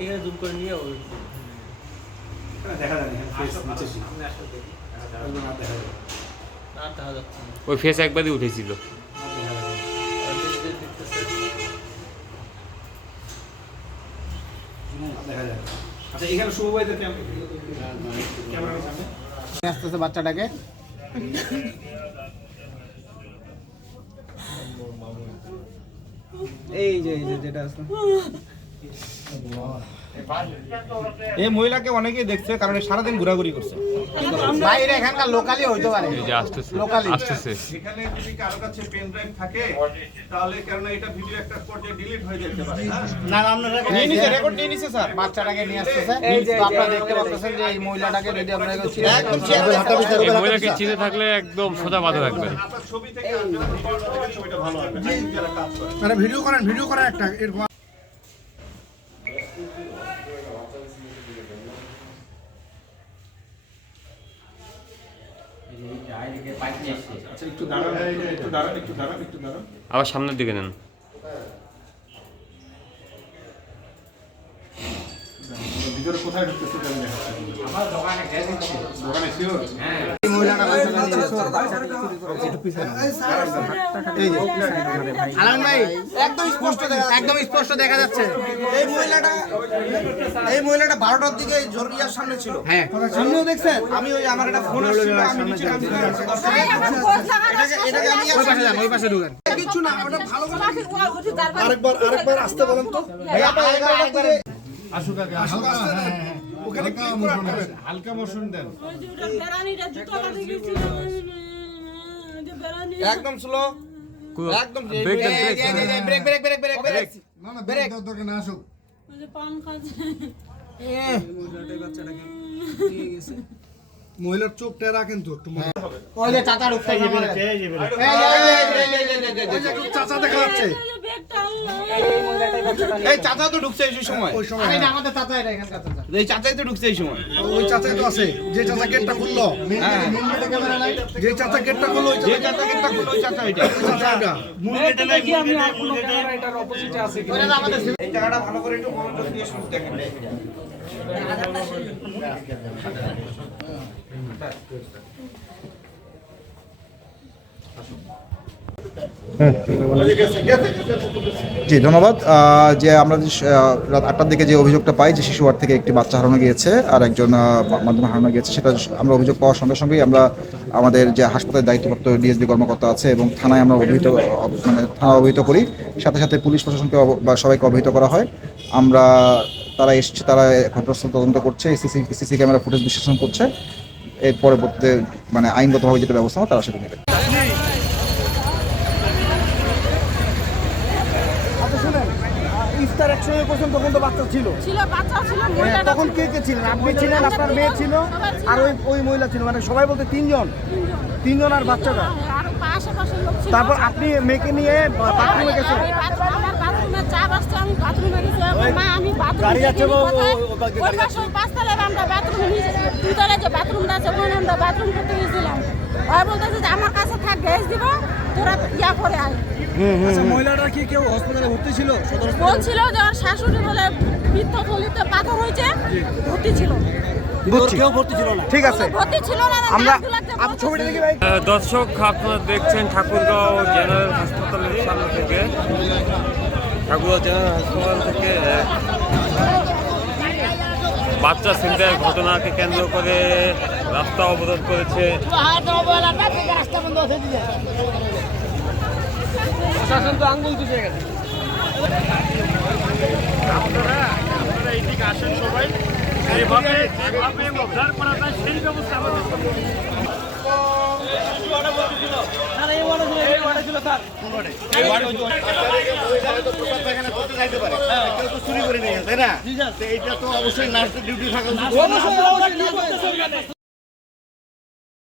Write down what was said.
এখানে জুম করে নিয়ে দেখা যায় ওই ফেস একবারই উঠেছিল। আচ্ছা এখানে শুভ ভাইদের ক্যামেরার সামনে আসতেছে বাচ্চাটাকে। এই যে যেটা আছে এই মহিলাকে অনেকেই দেখছে, কারণ সারাদিন ঘোরাঘুরি করছে বাইরে, এখানকার লোকালি হইতে পারে। এখানে যদি কারো কাছে পেন ড্রাইভ থাকে তাহলে, কারণ এটা ভিডিও একটা পর্যায়ে ডিলিট হয়ে যেতে পারে। না আমরা রেকর্ড নিয়ে নিছে স্যার, বাচ্চাটাকে নিয়ে আসতেছে। তো আপনারা দেখতে পাচ্ছেন যে এই মহিলাটাকে যদি আমরা একদম এই মহিলাকে চিনে থাকলে একদম সোজা বাধা থাকবে। আপনার ছবি থেকে ছবিটা ভালো হবে যারা কাজ করে। মানে ভিডিও করেন একটা এরকম। আচ্ছা একটু দাঁড়ান। আবার সামনের দিকে নেন। ভিতরে কোথায় ঢুকতেছে আমার দোকানে শিওর। হ্যাঁ আলান ভাই একদম স্পষ্ট দেখা যাচ্ছে এই মহিলাটা 12টার দিকে জরিয়ার সামনে ছিল। হ্যাঁ সামনেও দেখছেন? আমি ওই আমার একটা ফোন আসছিল, আমি নিচে এটাকে আমি ওই পাশে ঢুকেন। কিছু না, ওটা ভালো আরেকবার আসতে বলেন তো। আসুক আগে ওখানে হালকা মোশন দেন। একদম স্লো, একদম ব্রেক দেন, ব্রেক। না ব্রেক দরকার না, আসুক। মহিলার চোখটা রাখেন তো একটু। ওই যে চাচা ঢুকছে চাচা দেখা যাচ্ছে। এই চাচা তো ঢুকছে এই সময়। আমাদের চাচা, এটা এখানকার চাচা। এই চাচাই তো ঢুকছে এই সময়। ওই চাচাই তো আছে, যে চাচা গেটটা খুললো। যে চাচা গেটটা খুললো, যে চাচা গেটটা খুললো ওই চাচা এটা। এই জায়গাটা ভালো করে একটু মনোযোগ দিয়ে শুনতে দেখেন। জি ধন্যবাদ। যে আমরা রাত 8টার দিকে যে অভিযোগটা পাই যে শিশু ওয়ার্ড থেকে একটি বাচ্চা হারানো গিয়েছে আর একজন মাধ্যমে হারানো গিয়েছে, সেটা আমরা অভিযোগ পাওয়ার সঙ্গে সঙ্গেই আমরা আমাদের যে হাসপাতালের দায়িত্বপ্রাপ্ত ডিএসপি কর্মকর্তা আছে এবং থানায় আমরা থানা অবহিত করি, সাথে সাথে পুলিশ প্রশাসনকে বা সবাইকে অবহিত করা হয়। তারা এসছে, তারা ঘটনাস্থল তদন্ত করছে, সিসি ক্যামেরা ফুটেজ বিশ্লেষণ করছে। এর পরবর্তীতে আইনগতভাবে যেটা ব্যবস্থা হয় তারা সেটা নেবে। ইফতার একসঙ্গে করছেন, তখন তো বাচ্চা ছিল, তখন কে কে ছিলেন? আপনি ছিলেন, আপনার মেয়ে ছিল, আর ওই মহিলা ছিল, মানে সবাই বলতে তিনজন আর বাচ্চাটা। তারপর আপনি মেয়েকে নিয়ে বাথরুমে গেছেন। গাড়ি যাচ্ছে মহিলাটা কি কেউ হসপিটালে ভর্তি ছিল? বলছিল যে ওর শাশুড়ি বলে বৃদ্ধ পাথর হয়েছে, ভর্তি ছিল। ঠিক আছে, আমরা ছবিটা দেখি ভাই। দর্শক, আপনারা দেখছেন ঠাকুরগাঁও জেনারেল হাসপাতালের সামনে থেকে, বাচ্চা ছিনতাইয়ের ঘটনাকে কেন্দ্র করে রাস্তা অবরোধ করেছে। প্রশাসন তো আঙ্গুল চুষে গেছে। আপনারা এইদিকে আসেন সবাই, যেভাবে উদ্ধার করা যায় সেই ব্যবস্থা আমাদের চুরি করে নিয়ে গেছে, তাই না? এইটা তো অবশ্যই নার্সের ডিউটি থাকা উচিত।